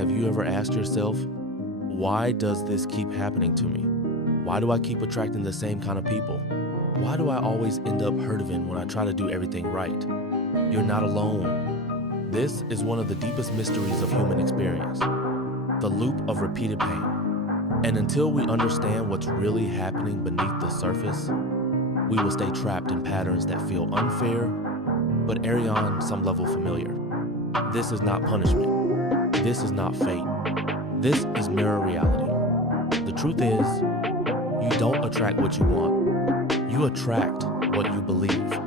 Have you ever asked yourself, why does this keep happening to me? Why do I keep attracting the same kind of people? Why do I always end up hurting when I try to do everything right? You're not alone. This is one of the deepest mysteries of human experience, the loop of repeated pain. And until we understand what's really happening beneath the surface, we will stay trapped in patterns that feel unfair, but err on some level familiar. This is not punishment. This is not fate. This is mirror reality. The truth is, you don't attract what you want. You attract what you believe,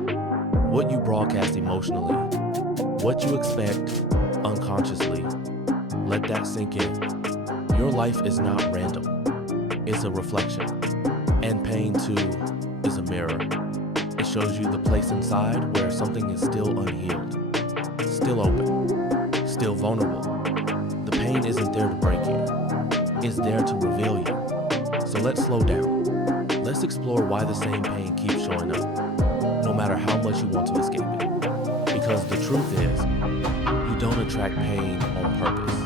what you broadcast emotionally, what you expect unconsciously. Let that sink in. Your life is not random. It's a reflection. And pain, too, is a mirror. It shows you the place inside where something is still unhealed, still open, still vulnerable. The pain isn't there to break you. It's there to reveal you. So let's slow down. Let's explore why the same pain keeps showing up, no matter how much you want to escape it. Because the truth is, you don't attract pain on purpose,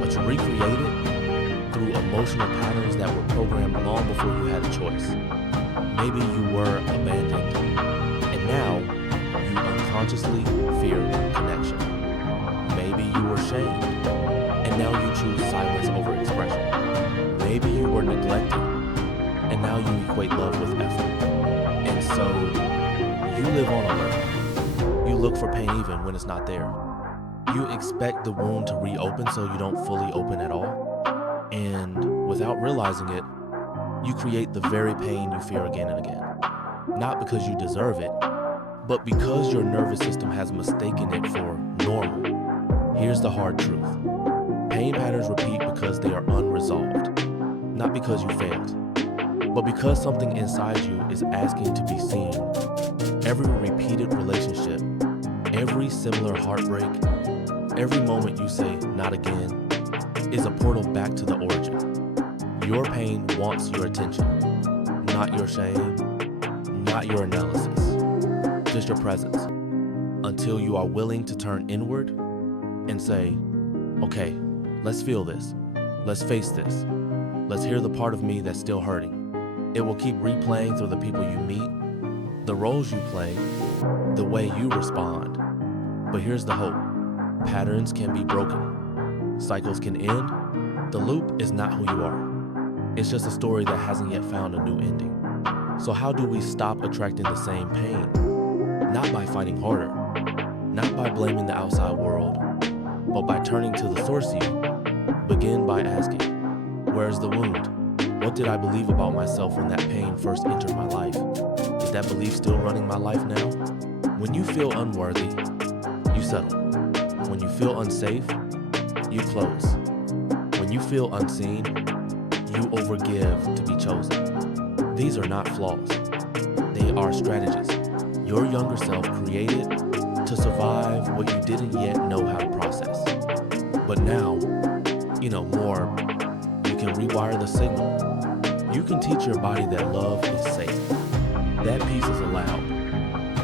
but you recreate it through emotional patterns that were programmed long before you had a choice. Maybe you were abandoned, and now you unconsciously fear connection. Maybe you were shamed, and now you choose silence over expression. Maybe you were neglected, and now you equate love with effort. And so, you live on alert. You look for pain even when it's not there. You expect the wound to reopen so you don't fully open at all. And without realizing it, you create the very pain you fear again and again. Not because you deserve it, but because your nervous system has mistaken it for normal. Here's the hard truth. Pain patterns repeat because they are unresolved. Not because you failed, but because something inside you is asking to be seen. Every repeated relationship, every similar heartbreak, every moment you say, not again, is a portal back to the origin. Your pain wants your attention, not your shame, not your analysis, just your presence. Until you are willing to turn inward and say, okay, let's feel this, let's face this, let's hear the part of me that's still hurting. It will keep replaying through the people you meet, the roles you play, the way you respond. But here's the hope. Patterns can be broken. Cycles can end. The loop is not who you are. It's just a story that hasn't yet found a new ending. So how do we stop attracting the same pain? Not by fighting harder, not by blaming the outside world, but by turning to the source of you. Begin by asking, where's the wound? What did I believe about myself when that pain first entered my life? Is that belief still running my life now? When you feel unworthy, you settle. When you feel unsafe, you close. When you feel unseen, you overgive to be chosen. These are not flaws. They are strategies your younger self created to survive what you didn't yet know how to process. But now, you know more. You can rewire the signal. You can teach your body that love is safe. That peace is allowed.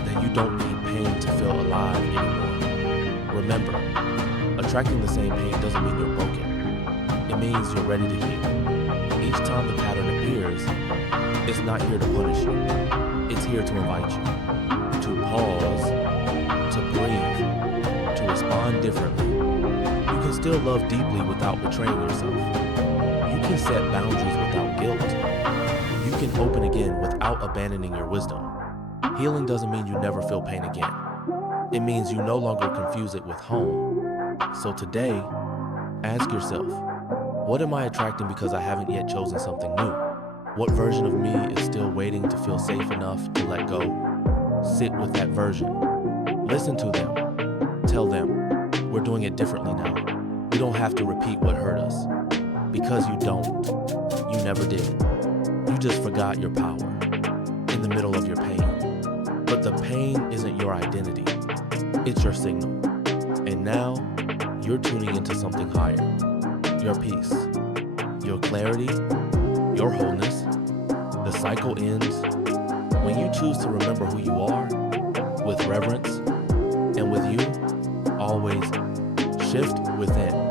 That you don't need pain to feel alive anymore. Remember, attracting the same pain doesn't mean you're broken. It means you're ready to heal. Each time the pattern appears, it's not here to punish you. It's here to invite you. To pause, to breathe, to respond differently. You can still love deeply without betraying yourself. You can set boundaries without guilt. You can open again without abandoning your wisdom. Healing doesn't mean you never feel pain again. It means you no longer confuse it with home. So today, ask yourself, what am I attracting because I haven't yet chosen something new? What version of me is still waiting to feel safe enough to let go? Sit with that version. Listen to them. Tell them, we're doing it differently now. We don't have to repeat what hurt us. Because you don't. You never did. You just forgot your power in the middle of your pain. But the pain isn't your identity. It's your signal. And now, you're tuning into something higher. Your peace, your clarity, your wholeness. The cycle ends when you choose to remember who you are with reverence, and with you, always shift within.